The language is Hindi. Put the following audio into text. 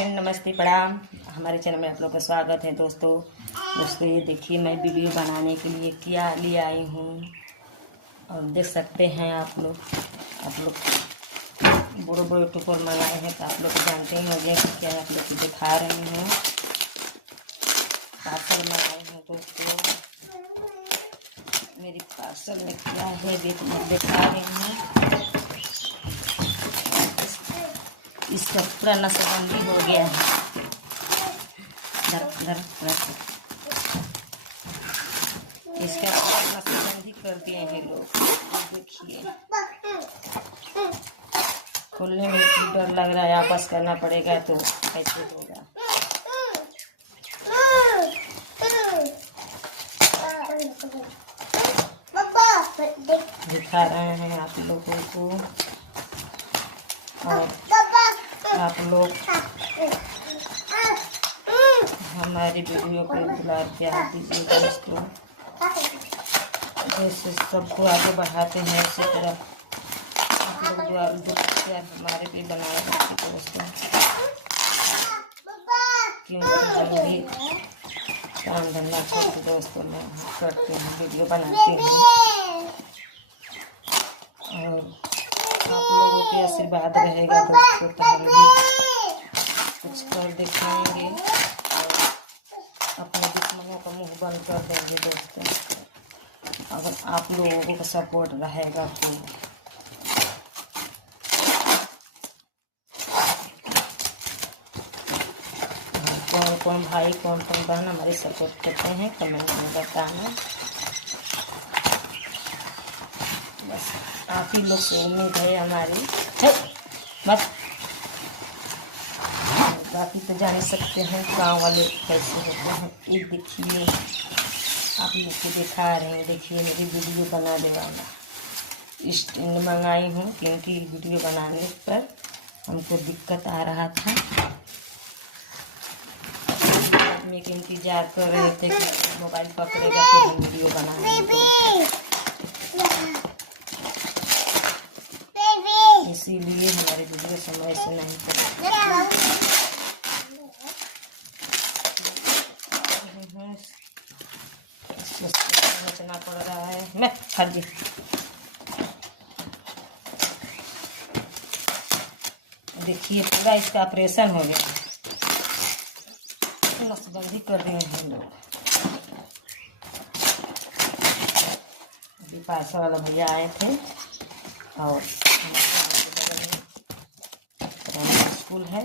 फ्रेंड, नमस्ते, प्रणाम। हमारे चैनल में आप लोग का स्वागत है दोस्तों। ये देखिए मैं वीडियो बनाने के लिए क्या ले आई हूँ और देख सकते हैं आप लोग बड़े बड़े टुकड़ मंगाए हैं तो आप लोग जानते ही होंगे कि क्या आप लोग को दिखा रही हूँ। पार्सल मंगाए हैं दोस्तों। मेरी पार्सल में क्या है दिखा रही हूँ। इसका पूरा नसबंदी हो गया है। इसका पूरा नसबंदी कर दिए हैं लोग। देखिए खोलने में डर लग रहा है, वापस करना पड़ेगा तो कैसे होगा। दिखा रहे हैं आप लोगों को और आप लोग हमारी वीडियो को दुलार प्यार दीजिए दोस्तों। जैसे सबको आगे बढ़ाते हैं इसी तरह आप लोग जो प्यार हमारे भी बनाए रखिए दोस्तों, क्योंकि हम भी काम धंधा करके दोस्तों में करते हैं, वीडियो बनाते हैं और आप लोगों के आशीर्वाद रहेगा दोस्तों तो हम भी कुछ कर दिखाएंगे और अपने दुश्मनों का मुंह बंद कर देंगे दोस्तों, अगर आप लोगों का सपोर्ट रहेगा तो। कौन कौन भाई कौन कौन बहन हमारी सपोर्ट करते हैं कमेंट में बताना। बस आप ही लोग से उम्मीद है हमारी है। बस बाकी तो जान सकते हैं गांव वाले कैसे होते हैं। ये देखिए आप लोग को दिखा रहे हैं। देखिए मेरी वीडियो बनाने वाला स्टैंड मंगाई हूँ क्योंकि वीडियो बनाने पर हमको दिक्कत आ रहा था। आदमी के इंतजार कर रहे थे कि मोबाइल पकड़ेगा तो हम वीडियो बनाएंगे, इसीलिए हमारी वीडियो समय से नहीं बचना पड़ रहा है। मैं खाली देखिए पूरा इसका ऑपरेशन हो गया, नसबंदी कर रहे हैं लोग। अभी पार्सल वाला भैया आए थे और हमारे बगल में स्कूल है।